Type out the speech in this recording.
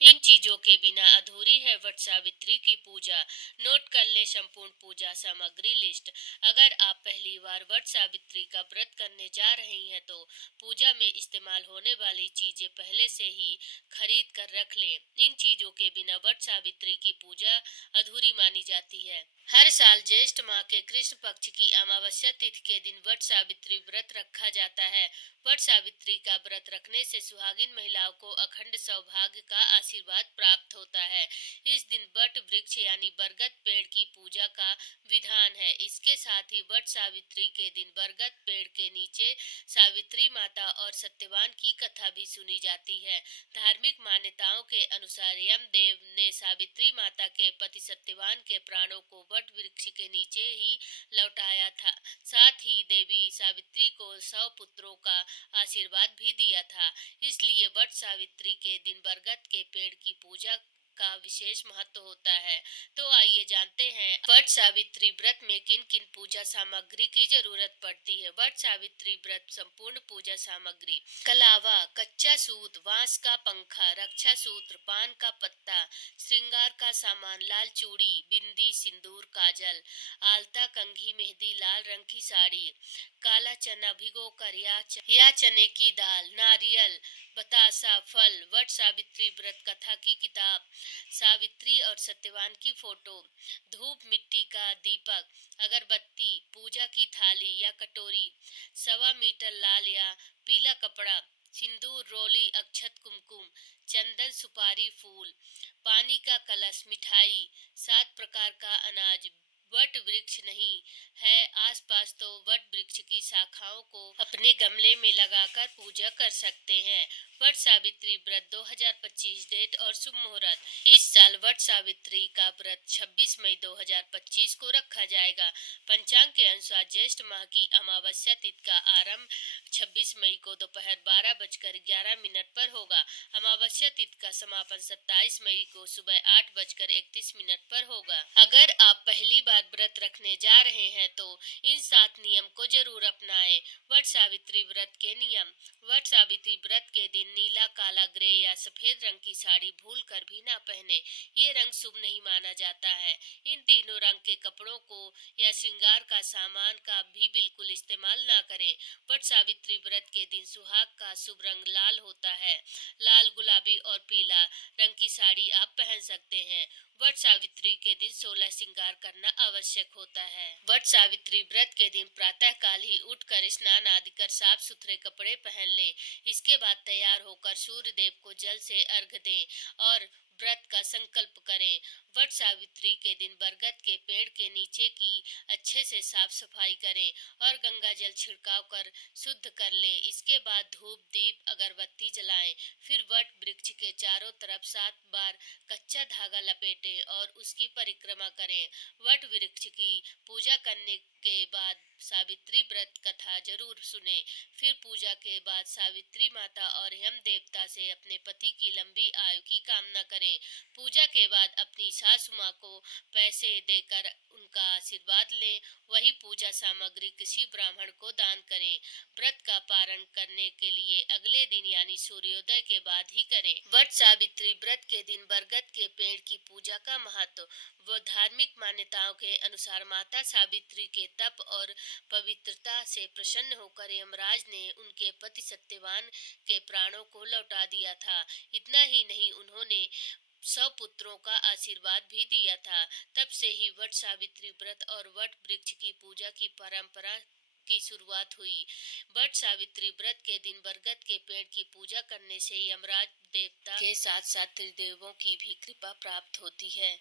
इन चीजों के बिना अधूरी है वट सावित्री की पूजा। नोट कर ले संपूर्ण पूजा सामग्री लिस्ट। अगर आप पहली बार वट सावित्री का व्रत करने जा रही हैं तो पूजा में इस्तेमाल होने वाली चीजें पहले से ही खरीद कर रख लें। इन चीजों के बिना वट सावित्री की पूजा अधूरी मानी जाती है। हर साल ज्येष्ठ माह के कृष्ण पक्ष की अमावस्या तिथि के दिन वट सावित्री व्रत रखा जाता है। वट सावित्री का व्रत रखने से सुहागिन महिलाओं को अखंड सौभाग्य का आशीर्वाद प्राप्त होता है। इस दिन वट वृक्ष यानी बरगद पेड़ की पूजा का विधान है। इसके साथ ही वट सावित्री के दिन बरगद पेड़ के नीचे सावित्री माता और सत्यवान की कथा भी सुनी जाती है। धार्मिक मान्यताओं के अनुसार यमदेव ने सावित्री माता के पति सत्यवान के प्राणों को वट वृक्ष के नीचे ही लौटाया था। साथ ही देवी सावित्री को 100 पुत्रों का आशीर्वाद भी दिया था। इसलिए वट सावित्री के दिन बरगद के पेड़ की पूजा का विशेष महत्व होता है। तो आइए जानते हैं वट सावित्री व्रत में किन किन पूजा सामग्री की जरूरत पड़ती है। वट सावित्री व्रत संपूर्ण पूजा सामग्री: कलावा, कच्चा सूत, बांस का पंखा, रक्षा सूत्र, पान का पत्ता, श्रृंगार का सामान, लाल चूड़ी, बिंदी, सिंदूर, काजल, आलता, कंघी, मेहंदी, लाल रंग की साड़ी, काला चना भिगोकर या चने की दाल, नारियल, बतासा, फल, वट सावित्री व्रत कथा की किताब, सावित्री और सत्यवान की फोटो, धूप मिट्टी का दीपक, अगरबत्ती, पूजा की थाली या कटोरी, 1.25 मीटर लाल या पीला कपड़ा, सिंदूर, रोली, अक्षत, कुमकुम, चंदन, सुपारी, फूल, पानी का कलश, मिठाई, 7 प्रकार का अनाज। वट वृक्ष नहीं है आसपास तो वट वृक्ष की शाखाओं को अपने गमले में लगाकर पूजा कर सकते हैं। वट सावित्री व्रत 2025 डेट और शुभ मुहूर्त: इस साल वट सावित्री का व्रत 26 मई 2025 को रखा जाएगा। पंचांग के अनुसार ज्येष्ठ माह की अमावस्या तिथि का आरंभ 26 मई को दोपहर 12:11 पर होगा। अमावस्या तिथि का समापन 27 मई को सुबह 8:31 पर होगा। अगर आप पहली बार व्रत रखने जा रहे हैं तो इन 7 नियम को जरूर अपनाएं। वट सावित्री व्रत के नियम: वट सावित्री व्रत के दिन नीला, काला, ग्रे या सफेद रंग की साड़ी भूल कर भी ना पहने। ये रंग शुभ नहीं माना जाता है। इन तीनों रंग के कपड़ों को या श्रृंगार का सामान का भी बिल्कुल इस्तेमाल ना करें। वट सावित्री व्रत के दिन सुहाग का शुभ रंग लाल होता है। लाल, गुलाबी और पीला रंग की साड़ी आप पहन सकते हैं। वट सावित्री के दिन 16 श्रृंगार करना आवश्यक होता है। वट सावित्री व्रत के दिन प्रातः काल ही उठकर स्नान आदि कर साफ सुथरे कपड़े पहन लें। इसके बाद तैयार होकर सूर्य देव को जल से अर्घ्य दें और व्रत का संकल्प करें। वट सावित्री के दिन बरगद के पेड़ के नीचे की अच्छे से साफ सफाई करें और गंगा जल छिड़काव कर शुद्ध कर लें। इसके बाद धूप, दीप, अगरबत्ती जलाएं। फिर वट वृक्ष के चारों तरफ 7 बार कच्चा धागा लपेटें और उसकी परिक्रमा करें। वट वृक्ष की पूजा करने के बाद सावित्री व्रत कथा जरूर सुने। फिर पूजा के बाद सावित्री माता और यम देवता से अपने पति की लंबी आयु की कामना करें। पूजा के बाद अपनी सासु माँ को पैसे देकर उनका आशीर्वाद लें। वही पूजा सामग्री किसी ब्राह्मण को दान करें। व्रत का पारण करने के लिए अगले दिन यानी सूर्योदय के बाद ही करें। वट सावित्री व्रत के दिन बरगद के पेड़ की पूजा का महत्व: वो धार्मिक मान्यताओं के अनुसार माता सावित्री के तप और पवित्रता से प्रसन्न होकर यमराज ने उनके पति सत्यवान के प्राणों को लौटा दिया था। इतना ही नहीं, उन्होंने 100 पुत्रों का आशीर्वाद भी दिया था। तब से ही वट सावित्री व्रत और वट वृक्ष की पूजा की परंपरा की शुरुआत हुई। वट सावित्री व्रत के दिन बरगद के पेड़ की पूजा करने से यमराज देवता के साथ साथ त्रिदेवों की भी कृपा प्राप्त होती है।